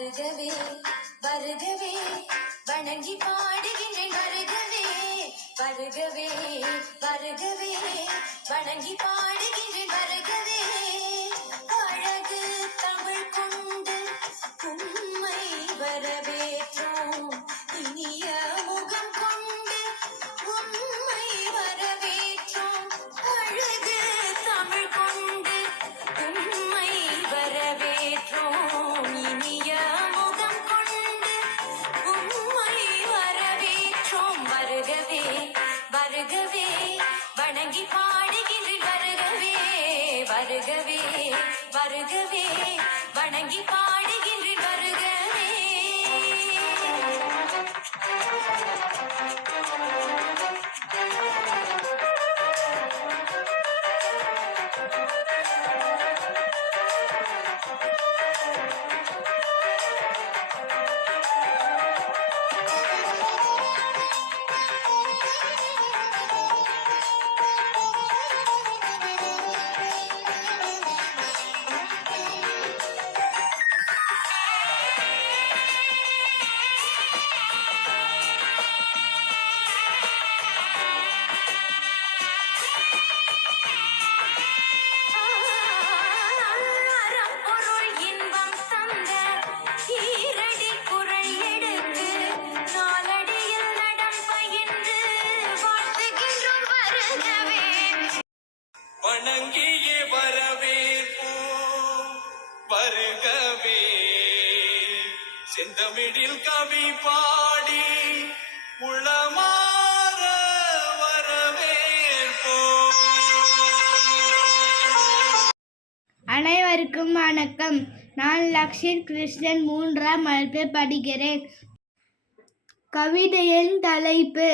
வருகவே வருகவே வணங்கி பாடுகின்றேன் வருகவே வருகவே வருகவே வணங்கி பாடுகின்றேன் வருகவே அழகு தமிழ் கொண்டு உம்மை வரவேற்றோம் இனிய முகம் கொண்டு உம்மை வரவேற்றோம் அழகு தமிழ் கொண்டு உம்மை வரவேற்றோம் இனிய முகம் கொண்டு உம்மை வரவேற்றோம் வருகவே வருகவே வணங்கி பாடுகின்றேன் வருகவே வருகவே வருகவே வணங்கி பாடுகின்றேன் வருகவே. வணங்கியே வரவேற்போம் வருகவே செந்தமிழில் கவி பாடி உளமாற வரவேற்போம். அனைவருக்கும் வணக்கம். நான் லக்ஷித் கிருஷ்ணன் 3ஆம் வகுப்பு படிக்கிறேன். கவிதையின் தலைப்பு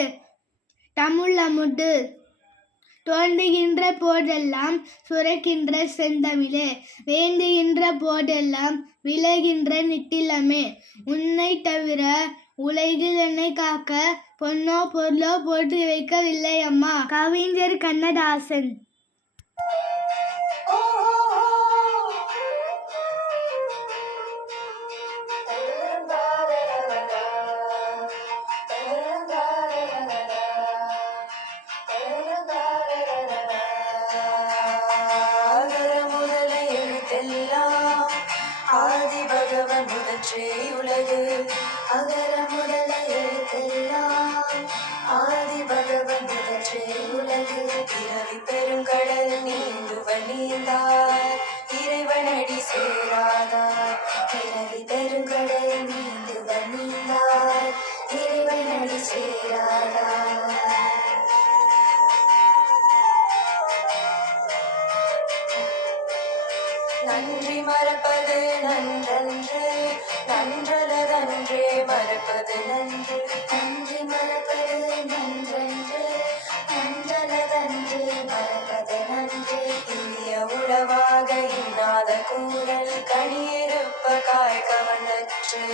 தமிழ் அமுது. தோன்றுகின்ற போதெல்லாம் சுரக்கின்ற செந்தமிழே, வேண்டுகின்ற போதெல்லாம் விளைகின்ற நிட்டிலமே, உன்னை தவிர உலகில் என்னை காக்க பொன்னோ பொருளோ போற்றி வைக்கவில்லை அம்மா. கவிஞர் கண்ணதாசன். ஆதி பகவன் முதற்றே உலகு அகர முதல எழுத்தெல்லாம் ஆதி பகவன் முதற்றே உலகு பிறவி பெருங்கடல் நீந்துவன் நீந்தார் இறைவனடி சேராதார் பிறவி பெருங்கடல் நீந்துவன் நீந்தார் இறைவனடி சேராதார். நன்றி மறப்பது நன்றன்று நன்றலதன்றே மறப்பது நன்று நன்றி மறப்பது நன்றன்று நன்றலதன்றே மறப்பது நன்று இனிய உளவாக இன்னாத கூறல் கனியிருப்ப காய் கவனற்று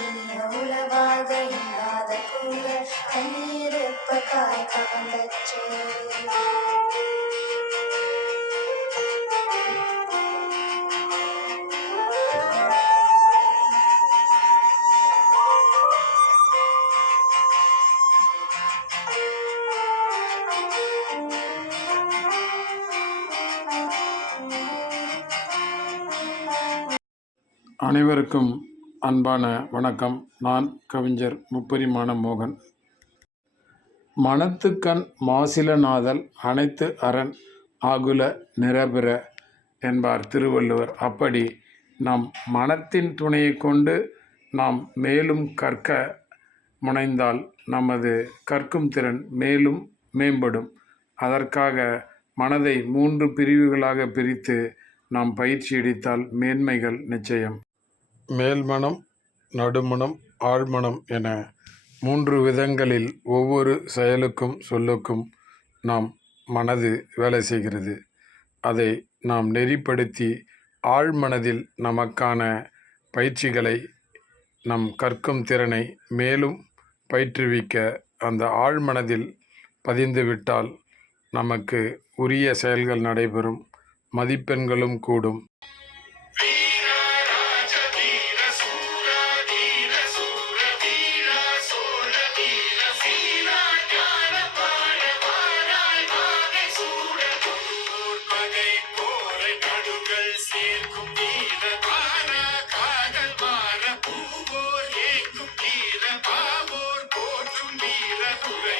இனிய உளவாக இன்னாத கூறல் கனியிருப்ப காய் கவனற்று. அனைவருக்கும் அன்பான வணக்கம். நான் கவிஞர் முப்பரிமாண மோகன். மனத்துக்கண் மாசிலநாதல் அனைத்து அரண் ஆகுல நிரபிற என்பார் திருவள்ளுவர். அப்படி நம் மனத்தின் துணையை கொண்டு நாம் மேலும் கற்க முனைந்தால் நமது கற்கும் திறன் மேலும் மேம்படும். அதற்காக மனதை 3 பிரிவுகளாக பிரித்து நாம் பயிற்சி எடுத்தால் மேன்மைகள் நிச்சயம். மேல்மனம், நடுமனம், ஆழ்மனம் என 3 விதங்களில் ஒவ்வொரு செயலுக்கும் சொல்லுக்கும் நாம் மனது வேலை செய்கிறது. அதை நாம் நெறிப்படுத்தி ஆழ்மனதில் நமக்கான பயிற்சிகளை நம் கற்கும் திறனை மேலும் பயிற்றுவிக்க அந்த ஆழ்மனதில் பதிந்துவிட்டால் நமக்கு உரிய செயல்கள் நடைபெறும், மதிப்பெண்களும் கூடும். துறை